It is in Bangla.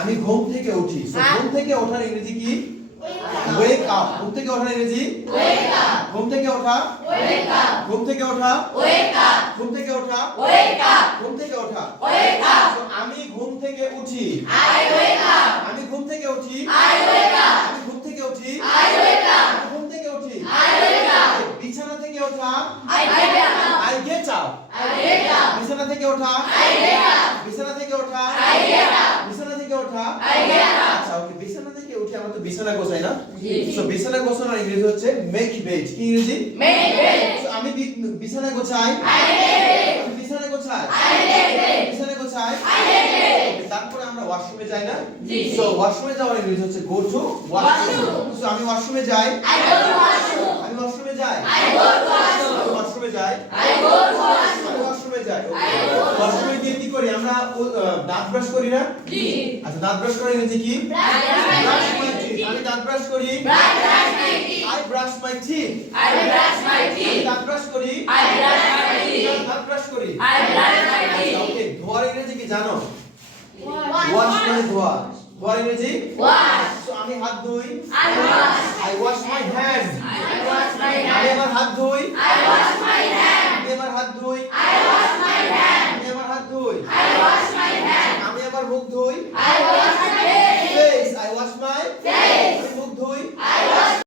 আমি ঘুম থেকে উঠি। সো ঘুম থেকে ওঠার ইংরেজি কি? Wake up. ঘুম থেকে ওঠার ইংরেজি ওয়েক আপ। ঘুম থেকে ওঠা ওয়েক আপ। ঘুম থেকে ওঠা ওয়েক আপ। ঘুম থেকে ওঠা ওয়েক আপ। ঘুম থেকে ওঠা ওয়েক আপ। সো আমি ঘুম থেকে উঠি, আই ওয়েক আপ। আমি ঘুম থেকে উঠি, আই ওয়েক আপ। আমি ঘুম থেকে উঠি, আই ওয়েক আপ। আমি ঘুম থেকে উঠি, আই ওয়েক আপ। বিছানা থেকে ওঠা, I get up. I get up. I get up. বিছানা থেকে ওঠা, আই গেট আপ। বিছানা থেকে ওঠা, আই গেট আপ। বিছানা থেকে ওঠা, আই গেট আপ। আচ্ছা ওকে, বিছানা থেকে উঠে আমরা তো বিছানা গোছাই না? সো বিছানা গোছানোর ইংরেজি হচ্ছে মেক বেড। কি ইংরেজি? Make bed. সো আমি বিছানা গোছাই, আই মেক বেড। আমি বিছানা গোছাই, আই মেক বেড। বিছানা গোছাই, আই মেক বেড। তারপরে আমরা ওয়াশরুমে যাই না? সো ওয়াশরুমে যাওয়ার ইংরেজি হচ্ছে গো টু ওয়াশরুম। সো আমি ওয়াশরুমে যাই, আই গো টু ওয়াশরুম। আমি ওয়াশরুমে যাই, আই গো টু ওয়াশরুম। আমি ওয়াশরুমে যাই, আই গো টু ওয়াশরুম। আমি ওয়াশরুমে যাই। ওকে, ওয়াশরুমে গিয়ে কি করি আমরা? দাঁত ব্রাশ করি না? জি। আচ্ছা দাঁত ব্রাশ করার ইংরেজি কি? Brush my teeth. আমি দাঁত ব্রাশ করি, brush my teeth. I brush my teeth. I brush my teeth. দাঁত ব্রাশ করি, আই ব্রাশ মাই টিথ। দাঁত ব্রাশ করি, আই ব্রাশ মাই টিথ। ওকে, ধোয়ার ইংরেজি কি জানো? ওয়াশ মানে ধোয়া। ধোয়ার ইংরেজি ওয়াশ। সো আমি হাত ধুই, I wash. I wash my hands. I wash my hands. আমি আমার হাত ধুই, আই ওয়াশ মাই হ্যান্ডস।